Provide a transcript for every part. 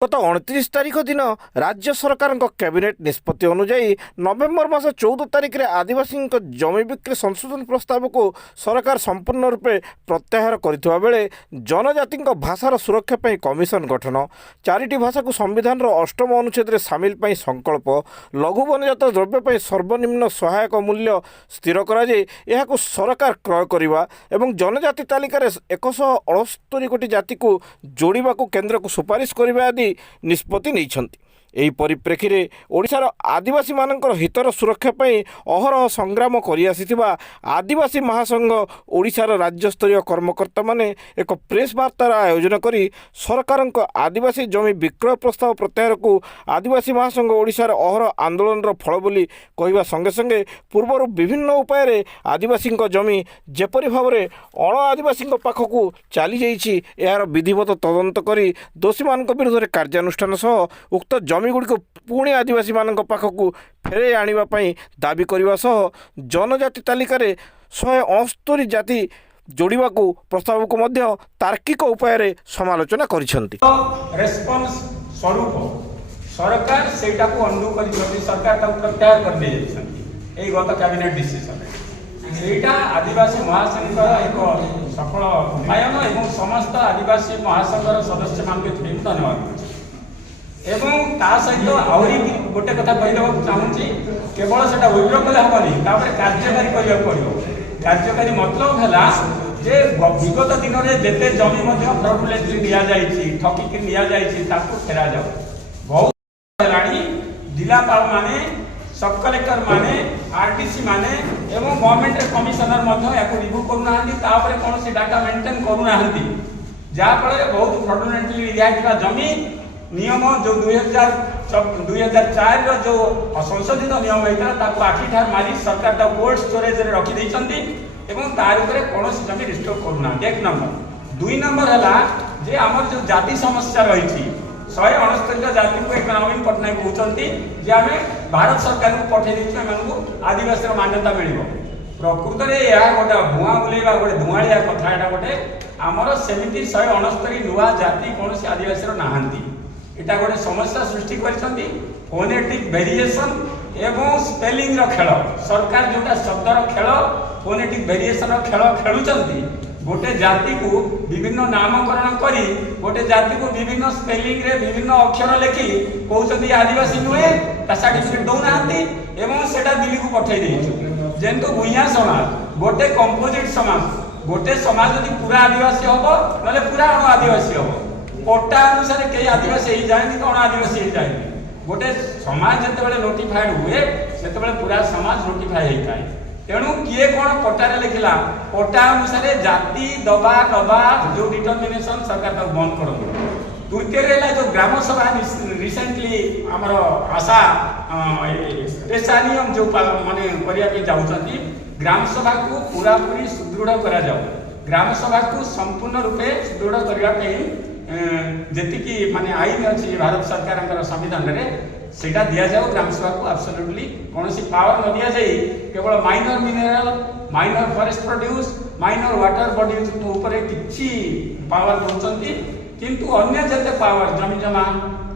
गत 29 तारिख दिन राज्य सरकार कैबिनेट निष्पत्ति अनुजाई नवेम्बर मास 14 तारिख में आदिवासी जमी बिक्री संशोधन प्रस्ताव को सरकार संपूर्ण रूपे प्रत्याहार करथिबा बेले जनजाति भाषार सुरक्षा पर कमिशन गठन चारिटी भाषा को संविधान अष्टम अनुच्छेद में सामिल पर संकल्प लघु वनजात द्रव्य सर्वनिम्न सहायक मूल्य स्थिर कर सरकार क्रय करने और जनजाति तालिकार 168 कोटी जाति को जोड़ा केन्द्र को सुपारिश करने आदि निष्पत्ति नहीं। यही परिप्रेक्षी में ओडिशार आदिवासी मानकर हितर सुरक्षा पाई अहरह संग्राम कर आदिवासी महासंघ ओडिशार राज्यस्तरीय कर्मकर्ता माने एक प्रेस वार्तार आयोजन करी सरकार आदिवासी जमी विक्रय प्रस्ताव प्रत्याहार को आदिवासी महासंघ ओडिशार अहरह आंदोलन फल बोली कहवा संगे संगे पूर्वर विभिन्न उपाय आदिवासी जमी जेपरी भाव में अण आदिवासी पाखक चली जाइछि यार विधिवत तदंत करी दोषी मान विरुद्ध कार्यानुष्ठान सह उक्त जमी गुड़ी पुणी आदिवासी मान पाखक फेरे आने दाबी करने सह जनजाति तालिकार 168 जाति जोड़ा प्रस्ताव को मध्य तार्किक उपाय समालोचना करिसेंती। रेस्पॉन्स स्वरूप सरकार सेटा को अंडू कर सरकार प्रत्याहार कर दे एई गत कैबिनेट डिसीजन सेटा आदिवासी महासंघ एक सफल उपायन एवं समस्त आदिवासी महासंघर सदस्य मान धन्यवाद एवं ता सहित आहरी गोटे कथा कहवाक चाहूँगी केवल से विड्र कले हेनी कार्यकारी करने पड़ो कार्यकारी मतलब है विगत दिन में जिते जमी फ्रॉडुलेंटली नि ठकिक नि फेरा जाओ बहुत है जिलापाल माने सब कलेक्टर माने आरटीसी माने एवं गवर्नमेंट कमिशनर या रिव्यू करूना कौन सी डाटा मेंटेन करूना जहाँफल बहुत फ्रॉडुलेंटली निया जमी नियम जो 2004 जो संशोधित नियम होता आखिठार मारी सरकार कोल्ड स्टोरेज रखी एवं तार कौन जमी रिस्टोर करूना एक नंबर दुई नंबर है जे आमर जो जाति समस्या रही 169 जाति को एक नवीन पट्टनायक कहते जे आम भारत सरकार को पठे आदिवासी मान्यता मिल प्रकृत में गोटे भुआ बुलेगा गोटे धुआड़िया कथा यहाँ गोटे आमर सेमती 169 नुआ जाति कौन से आदिवासी नहांती इटा गोटे समस्या सृष्टि करछंती फोनेटिक वेरिएशन एवं स्पेलिंग रो खेल सरकार जोटा शब्दर खेल फोनेटिक वेरिएशन रो खेल खेलुचंती गोटे जाति को विभिन्न नामकरण करी गोटे जाति को विभिन्न स्पेलिंग रे विभिन्न अक्षर लिखि कहउचंती आदिवासी नुहे ता सर्टिफिकेट दउनांती एवं सेटा दिल्ली को पठै देइछु जेंतो भुइया समाज गोटे कंपोजिट समाज गोटे समाज यदि पूरा आदिवासी हबो नले पूरा अण आदिवासी हबो पट्टा अनुसार कई आदिवासी ही जाए अण आदिवासी ही जाए गोटे समाज जिते नोटिफाइड हुए से पूरा समाज नोटिफाई होता है तेणु किए कौन पट्टा लिखला पट्टा अनुसार जाति दबा दबा जो डिटर्मिनेशन सरकार तक बंद कर द्वितीय जो ग्राम सभा रिसेंटली आमर आशा स्पेशलियम जो माने करने जाऊँगी ग्राम सभा को पूरा पूरी सुदृढ़ करा जाओ ग्राम सभा को संपूर्ण रूपे सुदृढ़ करने जी माने आईन अच्छी भारत सरकार संविधान में सेटा दिया जाओ ग्राम सभा को एब्सोल्युटली कौन सी पावर न दिया जाए केवल minor mineral minor forest produce minor water bodies ऊपर किछि पावर दउचंती किंतु अन्य जते पावर जमी जमा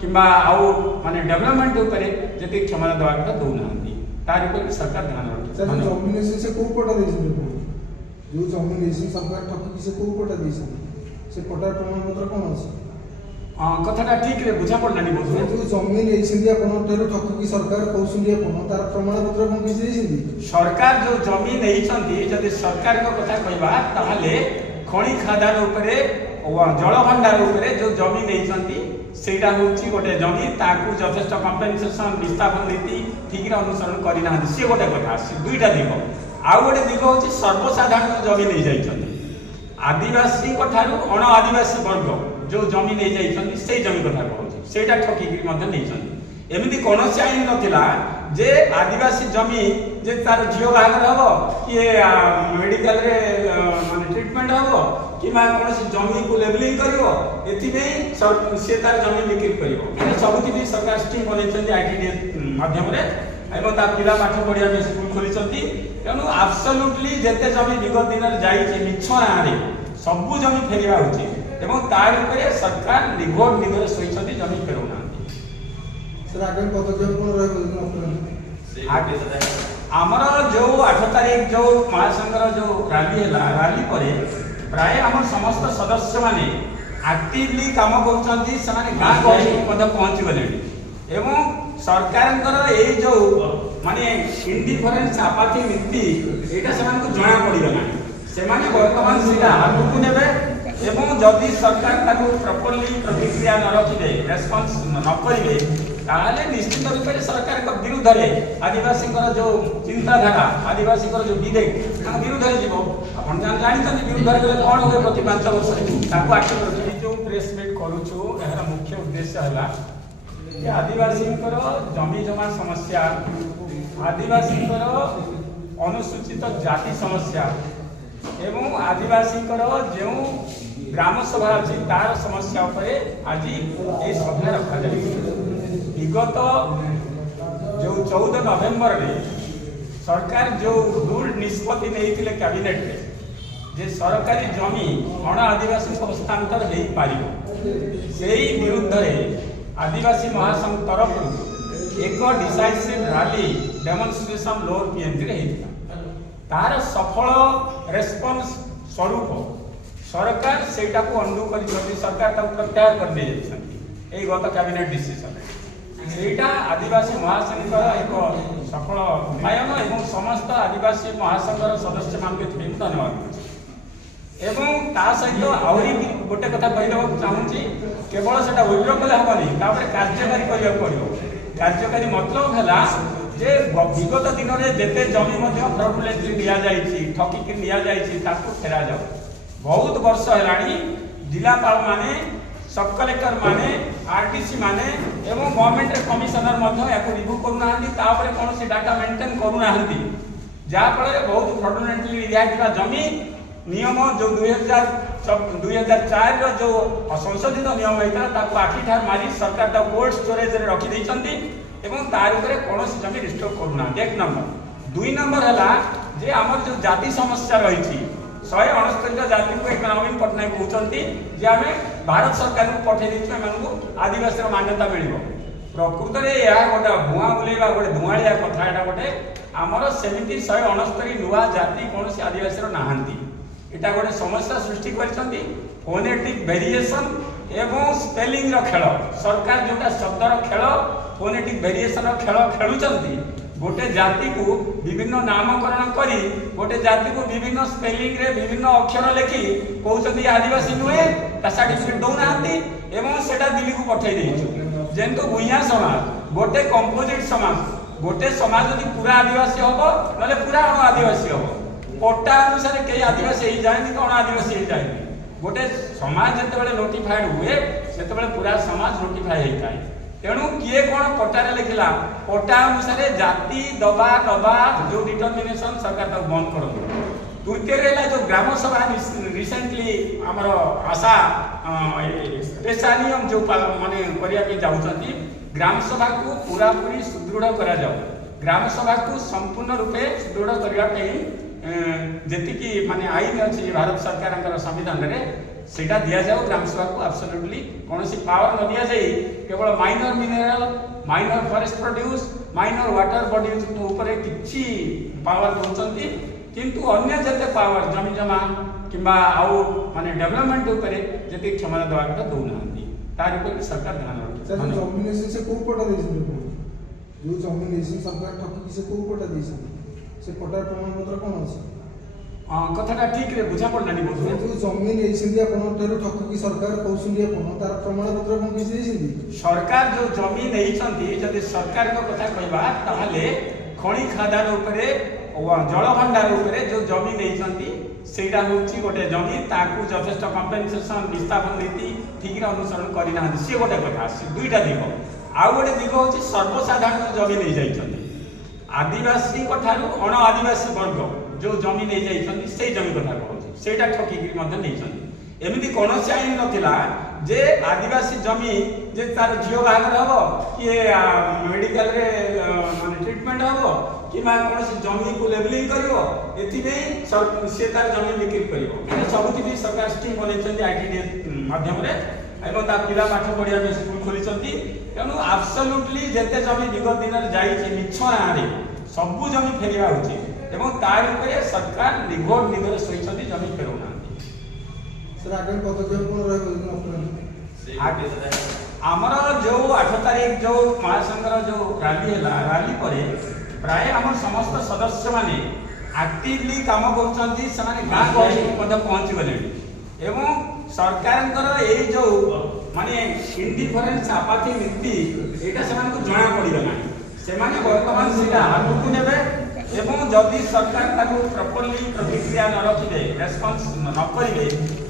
किंबा आउ माने डेवलपमेंट ऊपर जते क्षमता दवा के दउनांती तार ऊपर सरकार ध्यान रखे सर जमीन से को कोटा देइछन जो जमीन से सरकार ठकी से को कोटा देइछन से कोटा प्रमाण पत्र कोन अछि कथाटा ठीक रे बुझा पड़लानी बोझ जो जमीन एसिंदी आपण तेरो ठकी सरकार कौसुंदी आपण तार प्रमाण पत्र कोन किछि देइछन सरकार जो जमीन नैछंती जदि सरकार को कथा कहबा ताहले खणी खादान ऊपर जल भंडार ऊपर जो जमीन नैछंती सेटा होची गोटे जमी ताकू यथेष्ट कंपेनसेशन विस्थापन नीति ठीक रे अनुसरण करि ना से गोटे कथा दुईटा दिग आ गोटे दिग होची सर्वसाधारण जमी नै जाइछंती आदिवासी ठारू अण आदिवासी वर्ग जो जमी नहीं जाइछंती से जमी कथा कहूँ सेटा ठकिक एमती कौन आईन नथिला जे आदिवासी जमी जे तार झील बाहर हम किए मेडिकल रे माने ट्रीटमेंट हम कि कौन जमी को लेवलिंग कर से तार जमी बिक्री कर सबुति सरकार स्कीम बनई आईटीडीएस माध्यम एवं ता पिला पाठ पढ़िया स्कूल खोली तेणु आब्सोल्युटली जेते जमी विगत दिन जाइए मिछ ना सबू जमी फेरिया होची ଏବଂ ତାର ଉପରେ ସରକାର ନିଘୋଟ ନିଦରେ ଶୋଇଛନ୍ତି, ଜମି ଫେରାଉନାହାନ୍ତି। ସାର୍ ଆଗାମୀ ପଦକ୍ଷେପ କ'ଣ ରହିବ? ଆମର ଯେଉଁ 8 ତାରିଖ ଯେଉଁ ମହାସଂଘର ଯେଉଁ ରାଲି ହେଲା, ରାଲି ପରେ ପ୍ରାୟ ଆମର ସମସ୍ତ ସଦସ୍ୟମାନେ ଆକ୍ଟିଭଲି କାମ କରୁଛନ୍ତି। ସେମାନେ ଗାଁ ଗହଳିକୁ ମଧ୍ୟ ପହଞ୍ଚିଗଲେଣି ଏବଂ ସରକାରଙ୍କର ଏଇ ଯେଉଁ ମାନେ ଇଣ୍ଡିଫରେନ୍ସ ଆପାଥି ନୀତି ଏଇଟା ସେମାନଙ୍କୁ ଜଣା ପଡ଼ିଗଲାଣି। ସେମାନେ ବର୍ତ୍ତମାନ ସେଇଟା ଆଗକୁ ନେବେ ଏବଂ ଯଦି ସରକାର ତାକୁ ପ୍ରପରଲି ପ୍ରତିକ୍ରିୟା ନ ରଖିବେ, ରେସ୍ପନ୍ସ ନ କରିବେ, ତାହେଲେ ନିଶ୍ଚିତ ରୂପରେ ସରକାରଙ୍କ ବିରୁଦ୍ଧରେ ଆଦିବାସୀଙ୍କର ଯେଉଁ ଚିନ୍ତାଧାରା, ଆଦିବାସୀଙ୍କର ଯେଉଁ ବିବେକ ତାଙ୍କ ବିରୁଦ୍ଧରେ ଯିବ। ଆପଣ ଜାଣିଛନ୍ତି ବିରୁଦ୍ଧରେ ଗଲେ କ'ଣ ହୁଏ ପ୍ରତି 5 ବର୍ଷରେ, ତାକୁ ଆଖି ରଖି ଯେଉଁ ପ୍ରେସ୍ ମିଟ୍ କରୁଛୁ ଏହାର ମୁଖ୍ୟ ଉଦ୍ଦେଶ୍ୟ ହେଲା ଯେ ଆଦିବାସୀଙ୍କର ଜମି ଜମା ସମସ୍ୟା, ଆଦିବାସୀଙ୍କର ଅନୁସୂଚିତ ଜାତି ସମସ୍ୟା ଏବଂ ଆଦିବାସୀଙ୍କର ଯେଉଁ ଗ୍ରାମ ସଭା ଅଛି ତାର ସମସ୍ୟା ଉପରେ ଆଜି এই ସଭା ରଖାଯାଇଛି। ବିଗତ ଯେଉଁ 14 ନଭେମ୍ବରରେ ସରକାର ଯେଉଁ ରୁଲ୍ ନିଷ୍ପତ୍ତି ନେଇଥିଲେ କ୍ୟାବିନେଟରେ ଯେ ସରକାରୀ ଜମି ଅଣ ଆଦିବାସୀଙ୍କୁ ହସ୍ତାନ୍ତର ହୋଇପାରିବ, ସେହି ବିରୁଦ୍ଧରେ ଆଦିବାସୀ ମହାସଂଘ ତରଫରୁ ଏକ ଡିସାଇସିଭ୍ ରାଲି ଡେମନଷ୍ଟ୍ରେସନ ଲୋଅର ପିଏମଜିରେ ହେଇଥିଲା। ତାର ସଫଳ ରେସ୍ପନ୍ସ ସ୍ୱରୂପ ସରକାର ସେଇଟାକୁ ଅନ୍ଡୁ କରିଛନ୍ତି, ସରକାର ତାକୁ ପ୍ରତ୍ୟାହାର କରିନେଇଯାଇଛନ୍ତି ଏଇ ଗତ କ୍ୟାବିନେଟ୍ ଡିସିସନରେ। ସେଇଟା ଆଦିବାସୀ ମହାସଂଘର ଏକ ସଫଳ ଉନ୍ନୟନ ଏବଂ ସମସ୍ତ ଆଦିବାସୀ ମହାସଂଘର ସଦସ୍ୟମାନଙ୍କୁ ଏଥିପାଇଁ ଧନ୍ୟବାଦ ଦେଉଛି। ଏବଂ ତା ସହିତ ଆହୁରି ଗୋଟେ କଥା କହିଦେବାକୁ ଚାହୁଁଛି, କେବଳ ସେଟା ୱିଡ୍ର କଲେ ହେବନି, ତାପରେ କାର୍ଯ୍ୟକାରୀ କରିବାକୁ ପଡ଼ିବ। କାର୍ଯ୍ୟକାରୀ ମତଲବ ହେଲା ଯେ ବିଗତ ଦିନରେ ଯେତେ ଜମି ମଧ୍ୟ ଫ୍ରଡୁଲେଣ୍ଟଲି ନିଆଯାଇଛି, ଠକିକି ନିଆଯାଇଛି, ତାକୁ ଫେରାଯାଉ। ବହୁତ ବର୍ଷ ହେଲାଣି ଜିଲ୍ଲାପାଳ ମାନେ, ସବ୍ କଲେକ୍ଟର ମାନେ, ଆରଡିସି ମାନେ ଏବଂ ଗଭର୍ଣ୍ଣମେଣ୍ଟରେ କମିଶନର ମଧ୍ୟ ଏହାକୁ ରିଭ୍ୟୁ କରୁନାହାନ୍ତି, ତାପରେ କୌଣସି ଡାଟା ମେଣ୍ଟେନ୍ କରୁନାହାନ୍ତି, ଯାହାଫଳରେ ବହୁତ ଫ୍ରଡୁଲେଣ୍ଟଲି ନିଆଯାଇଥିବା ଜମି ନିୟମ ଯେଉଁ 2004ର ଯେଉଁ ସଂଶୋଧିତ ନିୟମ ହେଇଥିଲା ତାକୁ ଆଖିଠାରୁ ମାରି ସରକାର ତାକୁ କୋଲ୍ଡ ଷ୍ଟୋରେଜରେ ରଖିଦେଇଛନ୍ତି ଏବଂ ତାର ଉପରେ କୌଣସି ଜମି ରିଷ୍ଟୋର କରୁନାହାନ୍ତି। 1 ନମ୍ବର। 2 ନମ୍ବର ହେଲା ଯେ ଆମର ଯେଉଁ ଜାତି ସମସ୍ୟା ରହିଛି, 169 ଜାତିକୁ ଏକ ନବୀନ ପଟ୍ଟନାୟକ କହୁଛନ୍ତି ଯେ ଆମେ ଭାରତ ସରକାରଙ୍କୁ ପଠାଇ ଦେଇଛୁ, ଏମାନଙ୍କୁ ଆଦିବାସୀର ମାନ୍ୟତା ମିଳିବ। ପ୍ରକୃତରେ ଏହା ଗୋଟେ ଭୁଆଁ ବୁଲେଇବା, ଗୋଟେ ଧୂଆଳିଆ କଥା। ଏଇଟା ଗୋଟେ ଆମର ସେମିତି 169 ନୂଆ ଜାତି କୌଣସି ଆଦିବାସୀର ନାହାନ୍ତି। এটা ଗୋଟେ ସମସ୍ୟା ସୃଷ୍ଟି କରିଛନ୍ତି। ଫୋନେଟିକ୍ ଭେରିଏସନ୍ ଏବଂ ସ୍ପେଲିଂର ଖେଳ, ସରକାର ଯେଉଁଟା ଶବ୍ଦର ଖେଳ, ଫୋନେଟିକ୍ ଭେରିଏସନ୍ର ଖେଳ ଖେଳୁଛନ୍ତି। ଗୋଟେ ଜାତିକୁ ବିଭିନ୍ନ ନାମକରଣ କରି ଗୋଟେ ଜାତିକୁ ବିଭିନ୍ନ ସ୍ପେଲିଂରେ ବିଭିନ୍ନ ଅକ୍ଷର ଲେଖି କହୁଛନ୍ତି ଆଦିବାସୀ ନୁହେଁ, ତା ସାର୍ଟିଫିକେଟ୍ ଦେଉନାହାନ୍ତି ଏବଂ ସେଟା ଦିଲ୍ଲୀକୁ ପଠାଇ ଦେଇଛୁ। ଯେହେତୁ ଭୂଇଁଆ ସମାଜ ଗୋଟେ କମ୍ପୋଜିଟ୍ ସମାଜ, ଗୋଟେ ସମାଜ ଯଦି ପୁରା ଆଦିବାସୀ ହବ ନହେଲେ ପୁରା ଅଣ ଆଦିବାସୀ ହବ। ପଟ୍ଟା ଅନୁସାରେ କେହି ଆଦିବାସୀ ହେଇଯାଏନି କି ଅଣ ଆଦିବାସୀ ହେଇଯାଏନି। ଗୋଟେ ସମାଜ ଯେତେବେଳେ ନୋଟିଫାଏଡ୍ ହୁଏ ସେତେବେଳେ ପୁରା ସମାଜ ନୋଟିଫାଏ ହେଇଥାଏ। ତେଣୁ କିଏ କ'ଣ ପଟ୍ଟାରେ ଲେଖିଲା, ପଟ୍ଟା ଅନୁସାରେ ଜାତି ଦବା ନବା ଯେଉଁ ଡିଟର୍ମିନେସନ୍ ସରକାର ତାକୁ ବନ୍ଦ କରନ୍ତୁ। ତୃତୀୟରେ ହେଲା ଯେଉଁ ଗ୍ରାମ ସଭା ରିସେଣ୍ଟଲି ଆମର ଆଶା ସ୍ପେଶାଲିୟମ ଯେଉଁ ମାନେ କରିବା ପାଇଁ ଯାଉଛନ୍ତି, ଗ୍ରାମ ସଭାକୁ ପୁରାପୁରି ସୁଦୃଢ଼ କରାଯାଉ। ଗ୍ରାମ ସଭାକୁ ସମ୍ପୂର୍ଣ୍ଣ ରୂପେ ସୁଦୃଢ଼ କରିବା ପାଇଁ ଯେତିକି ମାନେ ଆଇନ ଅଛି ଭାରତ ସରକାରଙ୍କର ସମ୍ବିଧାନରେ ସେଇଟା ଦିଆଯାଉ। ଗ୍ରାମ ସଭାକୁ ଆବସଲ୍ୟୁଟଲି କୌଣସି ପାୱାର ନ ଦିଆଯାଇ କେବଳ minor mineral, minor forest produce, minor water bodies ଉପରେ କିଛି ପାୱାର ଦେଉଛନ୍ତି, କିନ୍ତୁ ଅନ୍ୟ ଯେତେ ପାୱାର ଜମି ଜମା କିମ୍ବା ଆଉ ମାନେ ଡେଭଲପମେଣ୍ଟ ଉପରେ ଯେତିକି କ୍ଷମତା ଦେବା କଥା ଦେଉନାହାନ୍ତି। ତାର ଉପରେ ସରକାର ଧ୍ୟାନ ରଖୁଛନ୍ତି। ଜମି ନେଇଛନ୍ତି ସେ କୋଉ ପଟା ଦେଇଛନ୍ତି? ଯେଉଁ ଜମି ନେଇଛନ୍ତି ସରକାର ଠକିକି ସେ କୋଉ ପଟା ଦେଇଛନ୍ତି? ସେ ପଟାର ପ୍ରମାଣପତ୍ର କ'ଣ ଅଛି? କଥାଟା ଠିକରେ ବୁଝା ପଡ଼ିଲାନି ବୋଧେ। ଯେଉଁ ଜମି ନେଇଛନ୍ତି ଆପଣଙ୍କ ଠାରୁ ଠକିକି ସରକାର କହୁଛନ୍ତି ଆପଣ, ତାର ପ୍ରମାଣପତ୍ର କ'ଣ କିଛି ଦେଇଛନ୍ତି? ସରକାର ଯେଉଁ ଜମି ନେଇଛନ୍ତି, ଯଦି ସରକାରଙ୍କ କଥା କହିବା ତାହେଲେ ଖଣି ଖାଦାନ ଉପରେ, ଜଳଭଣ୍ଡାର ଉପରେ ଯେଉଁ ଜମି ନେଇଛନ୍ତି ସେଇଟା ହେଉଛି ଗୋଟେ ଜମି, ତାକୁ ଯଥେଷ୍ଟ କମ୍ପେନସେସନ୍ ବିସ୍ଥାପନ ନୀତି ଠିକରେ ଅନୁସରଣ କରିନାହାନ୍ତି। ସିଏ ଗୋଟେ କଥା, ଦୁଇଟା ଦିଗ। ଆଉ ଗୋଟେ ଦିଗ ହେଉଛି ସର୍ବସାଧାରଣ ଜମି ନେଇଯାଇଛନ୍ତି। ଆଦିବାସୀଙ୍କ ଠାରୁ ଅଣ ଆଦିବାସୀ ବର୍ଗ ଯେଉଁ ଜମି ନେଇଯାଇଛନ୍ତି ସେଇ ଜମି କଥା କହୁଛି, ସେଇଟା ଠକିକି ମଧ୍ୟ ନେଇଛନ୍ତି। ଏମିତି କୌଣସି ଆଇନ ନଥିଲା ଯେ ଆଦିବାସୀ ଜମି ଯେ ତାର ଝିଅ ବାହାଘର ହବ, କିଏ ମେଡିକାଲରେ ମାନେ ଟ୍ରିଟମେଣ୍ଟ ହବ, किंवा कौन जमी को लेवलिंग करिवो एथि से तार जमी बिक्री करिवो एटा सबुति भी सरकार स्कीम बनैछन्ती आईटीडीए माध्यम रे एवं ता पिला पाठ पढ़िया में स्कूल खोलिछन्ती तेणु एब्सोल्युटली जेते जमी विगत दिन जाइछि मिछ आरे सबु जमी फेरिया होछि एवं तार ऊपर सरकार निघोड़ निघोड़ सोइछन्ती जमी फेरौना सर आगे पदक्षेप कोन रहबो आमर जो 8 तारीख जो महासंघर जो रैली है रैली पर प्राय आम समस्त सदस्य माने एक्टिवली काम करछन्ती समाने गाँ गहली पद पहुँची गले एवं सरकार ये जो माने इंडिफरेंस आपाती नीति एटा समान को जଣା पड़िगला सेमाने वर्तमान सेटा आगु नेबे एवं जदि सरकार ताको प्रॉपर्ली प्रतिक्रिया न रखिबे रेस्पॉन्स न करिवे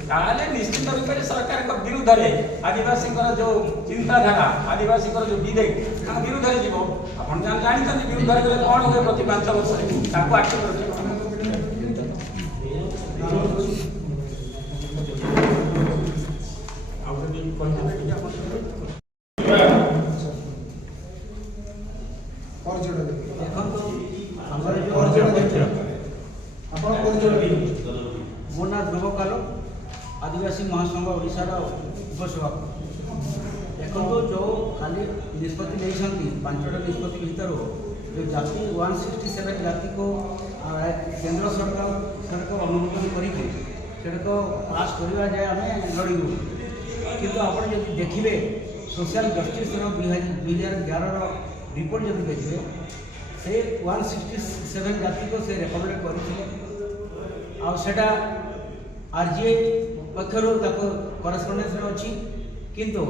ताले निश्चित रूप से सरकार के विरुद्ध रे आदिवासी जो चिंताधारा आदिवासी जो विवेक विरुद्ध रे जीवो अपन जानते विरुद्ध रे गले कोन होय प्रति 5 वर्ष रे ताको आक्षेप रखिबो आउ भी कहते कि और जोड़ এখন তো আমরা যে और जोड़ आपण परिचय ମୋ ନାଁ ଧ୍ରୁବ କାଲ ଆଦିବାସୀ ମହାସଂଘ ଓଡ଼ିଶାର ଉପସଭାପତି। ଦେଖନ୍ତୁ ଯେଉଁ କାଲି ନିଷ୍ପତ୍ତି ନେଇଛନ୍ତି 5ଟା ନିଷ୍ପତ୍ତି ଭିତରୁ ଯେଉଁ ଜାତି 167 ଜାତିକୁ କେନ୍ଦ୍ର ସରକାର ସେଟାକୁ ଅନୁମୋଦନ କରିକି ସେଟାକୁ ପାସ୍ କରିବା ଯାଏ ଆମେ ଲଢ଼ିବୁ। କିନ୍ତୁ ଆପଣ ଯଦି ଦେଖିବେ ସୋସିଆଲ ଜଷ୍ଟିସ୍ର 2011ର ରିପୋର୍ଟ ଯଦି ଦେଖିବେ ସେ 167 ଜାତିକୁ ସେ ରେକମେଣ୍ଡ କରିଥିଲେ ଆଉ ସେଟା आरजीआई पक्षर करेस्पंडेंस अच्छी किंतु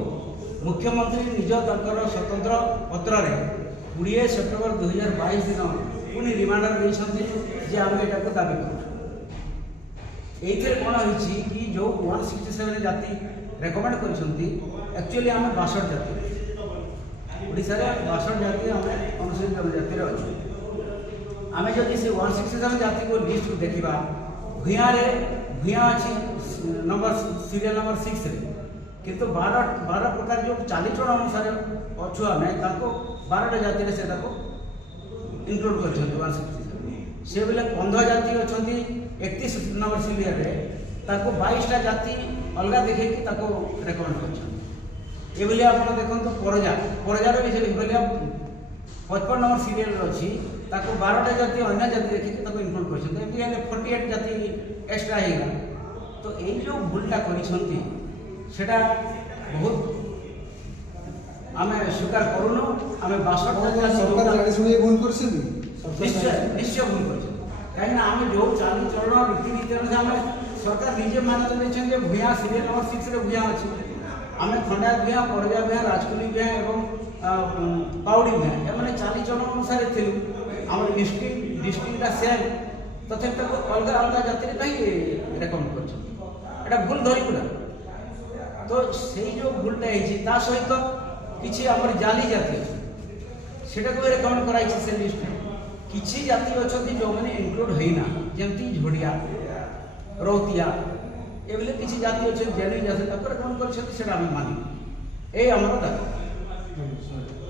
मुख्यमंत्री निज तर स्वतंत्र पत्र 20 सेप्टेम्बर 2022 दिन पुणी रिमांडर देते आम यहाँ दाबी कर कौन होती कि जो 167 जाति रेकमेंड करक्चुअली आम 62 जाति ओडिशा 62 जाति आम अनुसूचित जनजाति अच्छे आम जदि से 167 जाति को लिस्ट को देखा भूया अच्छी नंबर सीरियल नंबर 6 रे किंतु 12 प्रकार जो 40 जन अनुसार अच्छु आम 12टा जाति से इनक्लूड कर से बोले 15 जाति अच्छा 31 नंबर सीरियल रे 22टा जाति अलग देखे रेकमेंड कर आप देखो परजार भी से 55 नंबर सीरियल अच्छी 12टा जाति अन्य जाति देखिए इनक्लूड कर 48 जाति एक्सट्रा होगा तो ये जो भूलटा करा बहुत आम स्वीकार करूनु आम 62 भूल निश्चय भूल कर कहीं आम जो चालचलन रीतिनीति अनुसार सरकार निजे मान्यता भूया सीरियल नंबर 6 रे भूया अच्छी आम खंडा भूया परजा भूया राजकुली भूया एवं पाउड़ी भूया एम चालीचलन अनुसार थी आम डिस्ट्रिक्टा सेम तथा अलग अलग जाति कहीं रेकमेंड कर भूल धरिपुरा तो से जो भूलटा है सहित किसी आम जाली जाति अच्छे रेकमेंड कराई से लिस्ट किसी जाति अच्छा जो मैंने इनक्लूड होना जमती झोड़िया रौतिया ये किसी जाति अच्छे जेनुइन जाति रेकमेंड कर मानी ये आम दाबी।